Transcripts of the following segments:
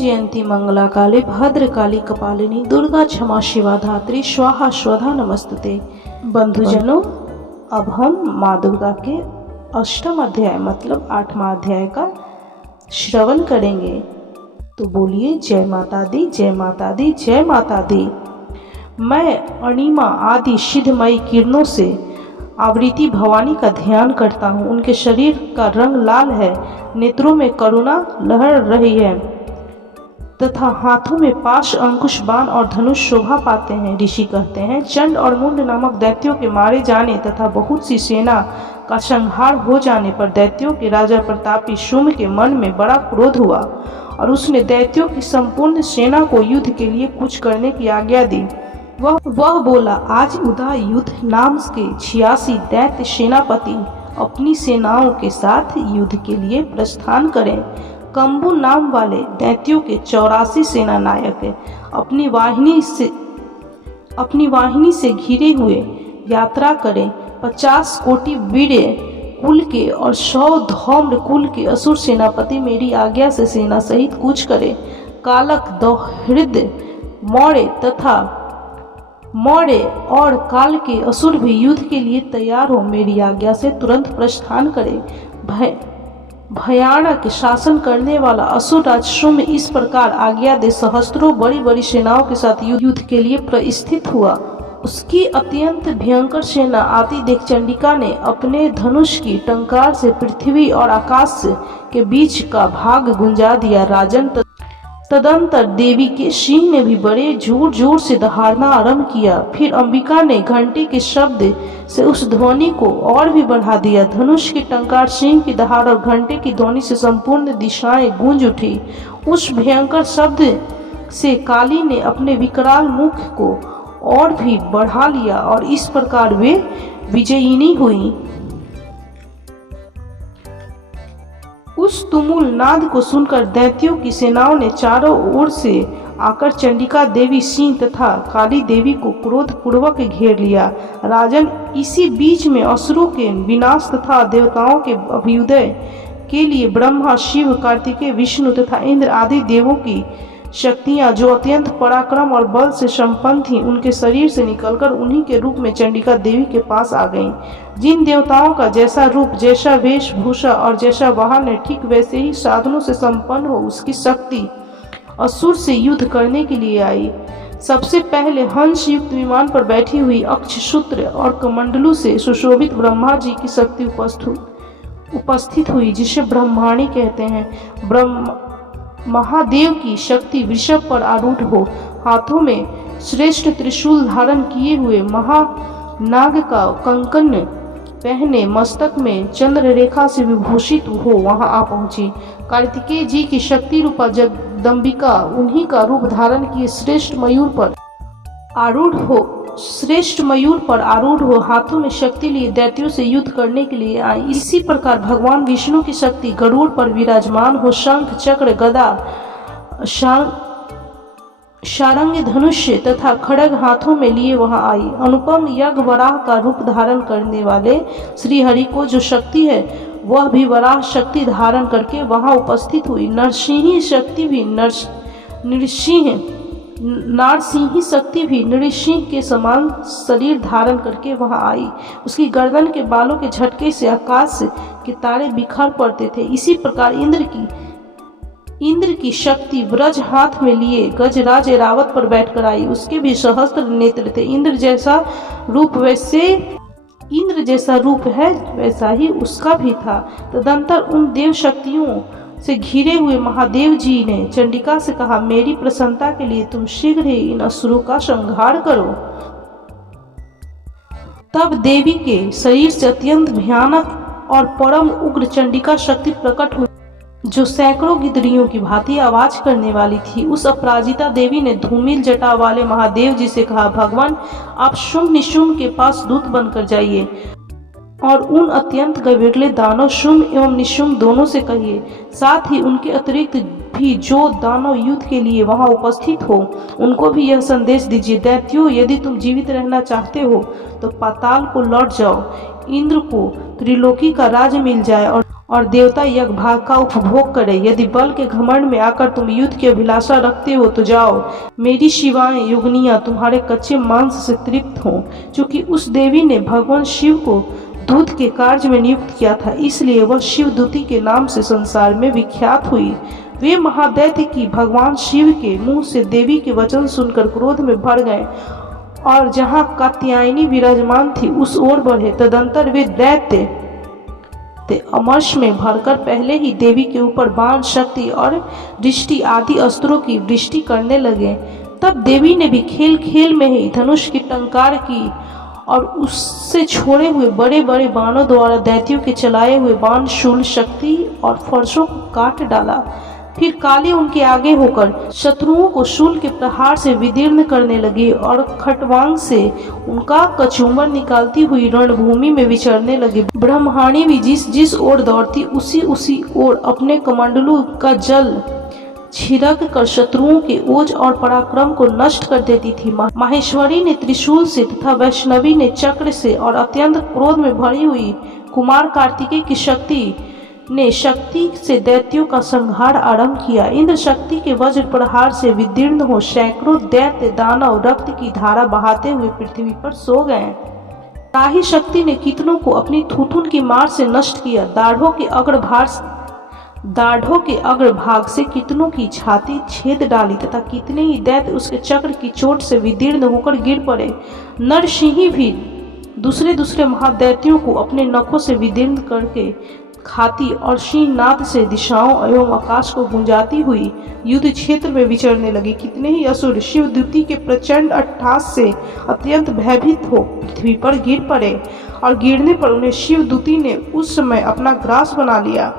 जयंती मंगला काले भद्रकाली कपालिनी दुर्गा क्षमा शिवा धात्री स्वाहा स्वधा नमस्तुते। बंधुजनों, अब हम माँ दुर्गा के अष्टम अध्याय मतलब 8वां अध्याय का श्रवण करेंगे। तो बोलिए जय माता दी, जय माता दी, जय माता दी। मैं अणिमा आदि सिद्धमयी किरणों से आवृत्ति भवानी का ध्यान करता हूँ। उनके शरीर का रंग लाल है, नेत्रों में करुणा लहर रही है तथा हाथों में पाश, अंकुश, बाण और धनुष शोभा पाते हैं। ऋषि कहते हैं, चंड और मुंड नामक दैत्यों के मारे जाने तथा बहुत सी सेना का संहार हो जाने पर दैत्यों के राजा प्रतापी शुम्भ के मन में बड़ा क्रोध हुआ और उसने दैत्यों की संपूर्ण सेना को युद्ध के लिए कूच करने की आज्ञा दी। वह बोला, आज उदा युद्ध नाम के 86 दैत्य सेनापति अपनी सेनाओं के साथ युद्ध के लिए प्रस्थान करें। कंबू नाम वाले दैत्यों के 84 सेना नायक अपनी वाहिनी से घिरे हुए यात्रा करें। 50 कोटि वीर कुल के और 100 धौम्र कुल के असुर सेनापति मेरी आज्ञा से सेना सहित कूच करें। कालक, दौहिर्द, मौर्य और काल के असुर भी युद्ध के लिए तैयार हो मेरी आज्ञा से तुरंत प्रस्थान करें। भयानक शासन करने वाला असुर राज शुम्भ इस प्रकार आज्ञा दे सहस्त्रों बड़ी बड़ी सेनाओं के साथ युद्ध के लिए प्रस्थित हुआ। उसकी अत्यंत भयंकर सेना आती देख चंडिका ने अपने धनुष की टंकार से पृथ्वी और आकाश के बीच का भाग गुंजा दिया। राजन, तदंतर देवी के सिंह ने भी बड़े जोर जोर से दहाड़ना आरंभ किया। फिर अंबिका ने घंटी के शब्द से उस ध्वनि को और भी बढ़ा दिया। धनुष की टंकार, सिंह की दहाड़ और घंटे की ध्वनि से संपूर्ण दिशाएं गूंज उठी। उस भयंकर शब्द से काली ने अपने विकराल मुख को और भी बढ़ा लिया और इस प्रकार वे विजयिनी हुई। उस तुमुल नाद को सुनकर दैत्यों की सेनाओं ने चारों ओर से आकर चंडिका देवी, सिंह तथा काली देवी को क्रोध पूर्वक घेर लिया। राजन, इसी बीच में असुरों के विनाश तथा देवताओं के अभ्युदय के लिए ब्रह्मा, शिव, कार्तिकेय, विष्णु तथा इंद्र आदि देवों की शक्तियां जो अत्यंत पराक्रम और बल से संपन्न थीं, उनके शरीर से निकलकर उन्हीं के रूप में चंडिका देवी के पास आ गईं। जिन देवताओं का जैसा रूप, जैसा वेशभूषा और जैसा वाहन है, ठीक वैसे ही साधनों से संपन्न हो उसकी शक्ति असुर से युद्ध करने के लिए आई। सबसे पहले हंस युक्त विमान पर बैठी हुई अक्षसूत्र और कमंडलू से सुशोभित ब्रह्मा जी की शक्ति उपस्थित हुई, जिसे ब्रह्माणी कहते हैं। महादेव की शक्ति वृषभ पर आरूढ़ हो, हाथों में श्रेष्ठ त्रिशूल धारण किए हुए, महानाग का कंकन पहने, मस्तक में चंद्र रेखा से विभूषित हो वहां आ पहुंची। कार्तिकेय जी की शक्ति रूपा जगदम्बिका उन्हीं का रूप धारण किए श्रेष्ठ मयूर पर आरूढ़ हो हाथों में शक्ति लिए दैत्यों से युद्ध करने के लिए आई। इसी प्रकार भगवान विष्णु की शक्ति गरुड़ पर विराजमान हो शंख, चक्र, गदा, शारंग, धनुष्य तथा खड्ग हाथों में लिए वहां आई। अनुपम यज्ञ वराह का रूप धारण करने वाले श्री हरि को जो शक्ति है, वह भी वराह शक्ति धारण करके वहां उपस्थित हुई। नारसिंही शक्ति भी नृसिंह के समान शरीर धारण करके वहां आई। उसकी गर्दन के बालों के झटके से आकाश के तारे बिखर पड़ते थे। इसी प्रकार इंद्र की शक्ति ब्रज हाथ में लिए गजराज एरावत पर बैठकर आई। उसके भी सहस्त्र नेत्र थे। इंद्र जैसा रूप है वैसा ही उसका भी था। तदंतर उन देव शक्तियों से घिरे हुए महादेव जी ने चंडिका से कहा, मेरी प्रसन्नता के लिए तुम शीघ्र ही इन असुरों का संहार करो। तब देवी के शरीर से अत्यंत भयानक और परम उग्र चंडिका शक्ति प्रकट हुई, जो सैकड़ों गिदड़ियों की भांति आवाज करने वाली थी। उस अपराजिता देवी ने धूमिल जटा वाले महादेव जी से कहा, भगवान आप शुंभ निशुंभ के पास दूत बनकर जाइए और उन अत्यंत गैविरले दानव शुंभ एवं निशुंभ दोनों से कहिए, साथ ही उनके अतिरिक्त भी जो दानव युद्ध के लिए वहां उपस्थित हो उनको भी यह संदेश दीजिए, दैत्यों यदि तुम जीवित रहना चाहते हो तो पाताल को लौट जाओ, इंद्र को त्रिलोकी का राज मिल जाए और देवता यज्ञ भाग का उपभोग करे। यदि बल के घमंड में आकर तुम युद्ध की अभिलाषा रखते हो तो जाओ, मेरी शिवाएं युगनियां तुम्हारे कच्चे मांस से तृप्त हों। क्योंकि उस देवी ने भगवान शिव को दूत के कार्य में नियुक्त किया था, इसलिए वह शिवदूती के नाम से संसार में विख्यात हुई। वे महादैत्य की भगवान शिव के मुंह से देवी के वचन सुनकर क्रोध में भर गए और जहां कात्यायनी विराजमान थी उस ओर बढ़े। तदंतर वे दैत्य अमर्ष में भरकर पहले ही देवी के ऊपर बाण, शक्ति और दृष्टि आदि अस्त्रों की वृष्टि करने लगे। तब देवी ने भी खेल खेल में ही धनुष की टंकार की और उससे छोड़े हुए बड़े बड़े बाणों द्वारा दैत्यों के चलाए हुए बाण, शूल, शक्ति और फर्शों को काट डाला। फिर काली उनके आगे होकर शत्रुओं को शूल के प्रहार से विदीर्ण करने लगी और खटवांग से उनका कचूमर निकालती हुई रणभूमि में विचरने लगी। ब्रह्माणी भी जिस जिस ओर दौड़ती उसी ओर अपने कमंडलू का जल छिड़क कर शत्रुओं के ओज और पराक्रम को नष्ट कर देती थी। माहेश्वरी ने त्रिशूल से तथा वैष्णवी ने चक्र से और अत्यंत क्रोध में भरी हुई कुमार कार्तिकेय की शक्ति ने शक्ति से दैत्यों का संहार आरंभ किया। इंद्र शक्ति के वज्र प्रहार से विदीर्ण हो सैकड़ों दैत्य दानव रक्त की धारा बहाते हुए पृथ्वी पर सो गए। ताही शक्ति ने कितनों को अपनी थूथुन की मार से नष्ट किया। दाढ़ों के अग्रभाग से कितनों की छाती छेद डाली तथा कितने ही दैत्य उसके चक्र की चोट से विदीर्ण होकर गिर पड़े। नरसिंही भी दूसरे महादैत्यों को अपने नखों से विदीर्ण करके खाती और सिंहनाद से दिशाओं एवं आकाश को गुंजाती हुई युद्ध क्षेत्र में विचरने लगी। कितने ही असुर शिवदूती के प्रचंड अट्टहास से अत्यंत भयभीत हो पृथ्वी पर गिर पड़े और गिरने पर उन्हें शिवदूती ने उस समय अपना ग्रास बना लिया।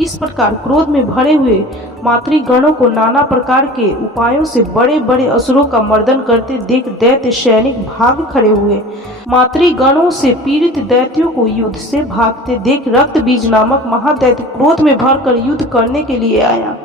इस प्रकार क्रोध में भरे हुए मातृगणों को नाना प्रकार के उपायों से बड़े बड़े असुरों का मर्दन करते देख दैत्य सैनिक भाग खड़े हुए। मातृगणों से पीड़ित दैत्यों को युद्ध से भागते देख रक्त बीज नामक महादैत्य क्रोध में भरकर युद्ध करने के लिए आया।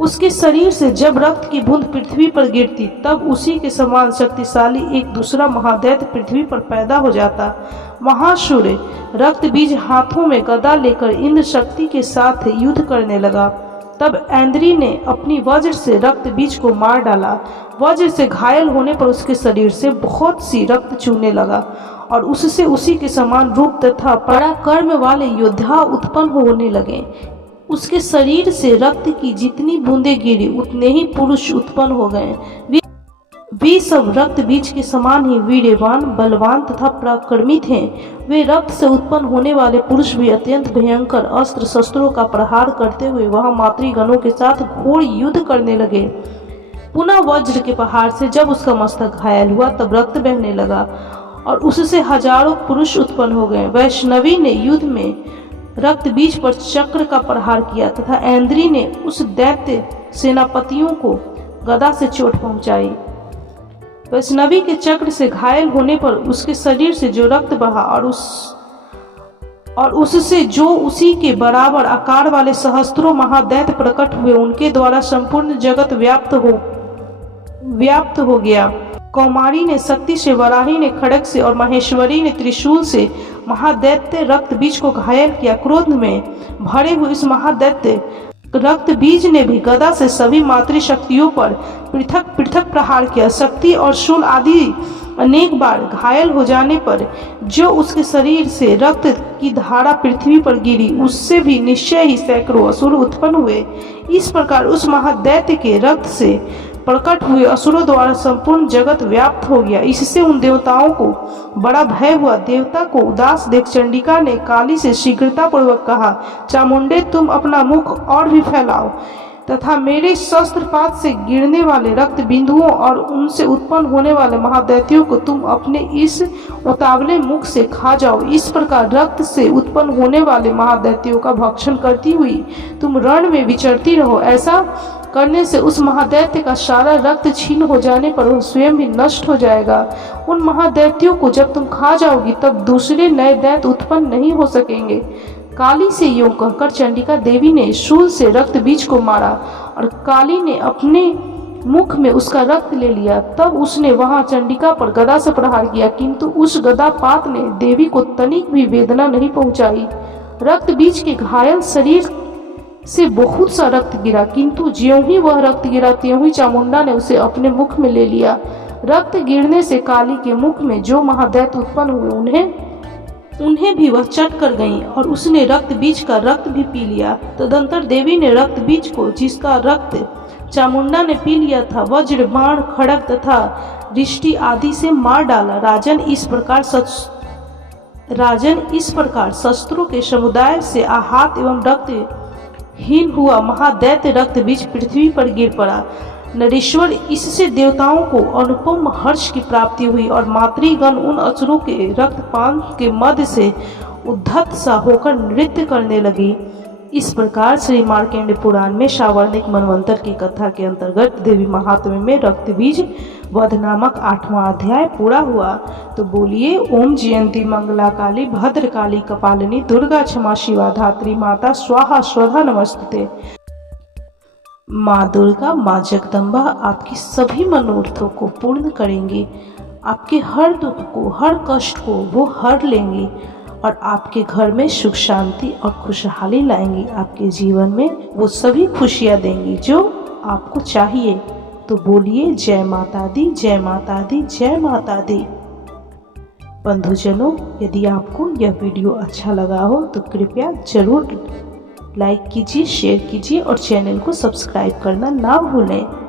उसके शरीर से जब रक्त की बूंद पृथ्वी पर गिरती तब उसी के समान शक्तिशाली एक दूसरा महादैत्य पृथ्वी पर पैदा हो जाता। महाशूर रक्त बीज हाथों में गदा लेकर इंद्र शक्ति के साथ युद्ध करने लगा। तब ऐन्द्री ने अपनी वज्र से रक्त बीज को मार डाला। वज्र से घायल होने पर उसके शरीर से बहुत सी रक्त चूने लगा और उससे उसी के समान रूप तथा पराक्रम वाले योद्धा उत्पन्न होने लगे। उसके शरीर से रक्त की जितनी बूंदें गिरी उतने ही पुरुष उत्पन्न हो गए। वे सब रक्त बीज के समान ही वीर्यवान, बलवान तथा पराक्रमी थे। वे रक्त से उत्पन्न होने वाले पुरुष भी अत्यंत भयंकर अस्त्र शस्त्रों का प्रहार करते हुए वहां मातृगणों के साथ घोर युद्ध करने लगे। पुनः वज्र के प्रहार से जब उसका मस्तक घायल हुआ तब रक्त बहने लगा और उससे हजारों पुरुष उत्पन्न हो गए। वैष्णवी ने युद्ध में रक्त बीज पर चक्र का प्रहार किया तथा ऐन्द्री ने उस दैत्य सेनापतियों को गदा से चोट पहुंचाई। वैष्णवी के चक्र से घायल होने पर उसके शरीर से जो रक्त बहा और उससे जो उसी के बराबर आकार वाले सहस्त्रों महादैत्य प्रकट हुए, उनके द्वारा संपूर्ण जगत व्याप्त हो गया। कौमारी ने शक्ति से, वराही ने खड्ग से और महेश्वरी ने त्रिशूल से महादैत्य रक्त बीज को घायल किया। क्रोध में भरे हुए इस महादैत्य रक्त बीज ने भी गदा से सभी मातृशक्तियों पर पृथक पृथक प्रहार किया। शक्ति और शूल आदि अनेक बार घायल हो जाने पर जो उसके शरीर से रक्त की धारा पृथ्वी पर गिरी, उससे भी निश्चय ही सैकड़ों असुर उत्पन्न हुए। इस प्रकार उस महादैत्य के रक्त से प्रकट हुए असुरों द्वारा संपूर्ण जगत व्याप्त हो गया। इससे उन देवताओं को बड़ा भय हुआ। देवता को उदास देख चंडिका ने काली से शीघ्रता पूर्वक कहा, चामुंडे तुम अपना मुख और भी फैलाओ तथा मेरे शस्त्रपात से गिरने वाले रक्त बिंदुओं और उनसे उत्पन्न होने वाले महादैत्यों को तुम अपने इस उतावले मुख से खा जाओ। इस प्रकार रक्त से उत्पन्न होने वाले महादैत्यों का भक्षण करती हुई तुम रण में विचरती रहो। ऐसा करने से उस महादैत्य का सारा रक्त छीन हो जाने पर वह स्वयं भी नष्ट हो जाएगा। उन महादैत्यों को जब तुम खा जाओगी तब दूसरे नए दैत्य उत्पन्न नहीं हो सकेंगे। काली से यूं कहकर चंडिका देवी ने शूल से रक्त बीज को मारा और काली ने अपने मुख में उसका रक्त ले लिया। तब उसने वहां चंडिका पर गदा से प्रहार किया, किंतु उस गदापात ने देवी को तनिक भी वेदना नहीं पहुंचाई। रक्त बीज के घायल शरीर से बहुत सा रक्त गिरा, किंतु ज्यों ही वह रक्त गिरा त्यों ही चामुंडा ने उसे अपने मुख में ले लिया। रक्त गिरने से काली के मुख में जो महादैत्य उत्पन्न हुए उन्हें भी वह चट कर गईं और उसने रक्त बीज का रक्त भी पी लिया। तदंतर देवी ने रक्त बीज को, जिसका रक्त चामुंडा ने पी लिया था, वज्र, बाण, खड़ग तथा रिष्टि आदि से मार डाला। राजन, इस प्रकार शस्त्रों के समुदाय से आहत एवं रक्तहीन हुआ महादैत्य रक्त बीज पृथ्वी पर गिर पड़ा। नरेश्वर, इससे देवताओं को अनुपम हर्ष की प्राप्ति हुई और मातृगण उन असुरों के रक्तपान के मध्य से उद्धत सा होकर नृत्य करने लगी। इस प्रकार श्री मार्कंडेय पुराण में सावर्णिक मनवंतर की कथा के अंतर्गत देवी महात्म्य में रक्त बीज वध नामक 8वां अध्याय पूरा हुआ। तो बोलिए ओम जयंती मंगला काली भद्रकाली कपालिनी दुर्गा क्षमा शिवा धात्री माता स्वाहा स्वधा नमस्ते। माँ दुर्गा, माँ जगदम्बा आपकी सभी मनोरथों को पूर्ण करेंगी। आपके हर दुख को, हर कष्ट को वो हर लेंगी और आपके घर में सुख शांति और खुशहाली लाएंगी। आपके जीवन में वो सभी खुशियाँ देंगी जो आपको चाहिए। तो बोलिए जय माता दी, जय माता दी, जय माता दी। बंधुजनों, यदि आपको यह वीडियो अच्छा लगा हो तो कृपया जरूर लाइक कीजिए, शेयर कीजिए और चैनल को सब्सक्राइब करना ना भूलें।